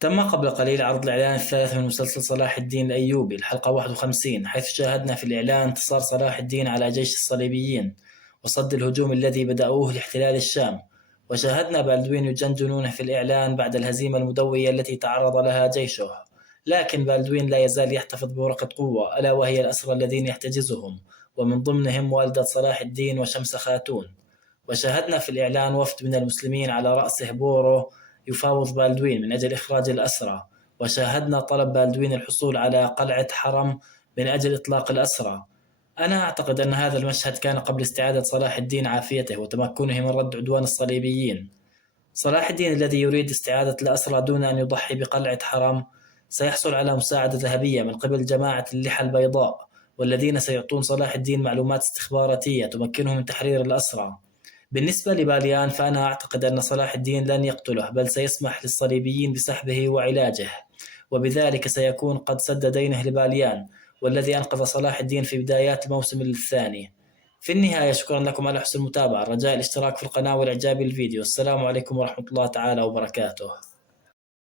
تم قبل قليل عرض الإعلان الثالث من مسلسل صلاح الدين الأيوبي الحلقة 51، حيث شاهدنا في الإعلان انتصار صلاح الدين على جيش الصليبيين وصد الهجوم الذي بدأوه لاحتلال الشام، وشاهدنا بالدوين يجندنونه في الإعلان بعد الهزيمة المدوية التي تعرض لها جيشه. لكن بالدوين لا يزال يحتفظ بورقة قوة، ألا وهي الأسرى الذين يحتجزهم، ومن ضمنهم والدة صلاح الدين وشمس خاتون. وشاهدنا في الإعلان وفد من المسلمين على رأسه بورو يفاوض بالدوين من أجل إخراج الأسرى، وشاهدنا طلب بالدوين الحصول على قلعة حرم من أجل إطلاق الأسرى. أنا أعتقد أن هذا المشهد كان قبل استعادة صلاح الدين عافيته وتمكنه من رد عدوان الصليبيين. صلاح الدين الذي يريد استعادة الأسرى دون أن يضحي بقلعة حرم سيحصل على مساعدة ذهبية من قبل جماعة اللحى البيضاء، والذين سيعطون صلاح الدين معلومات استخباراتية تمكنه من تحرير الأسرى. بالنسبة لباليان، فأنا أعتقد أن صلاح الدين لن يقتله، بل سيسمح للصليبيين بسحبه وعلاجه، وبذلك سيكون قد سد دينه لباليان والذي أنقذ صلاح الدين في بدايات الموسم الثاني. في النهاية، شكرا لكم على حسن المتابعة، رجاء الاشتراك في القناة والإعجاب بالفيديو. السلام عليكم ورحمة الله تعالى وبركاته.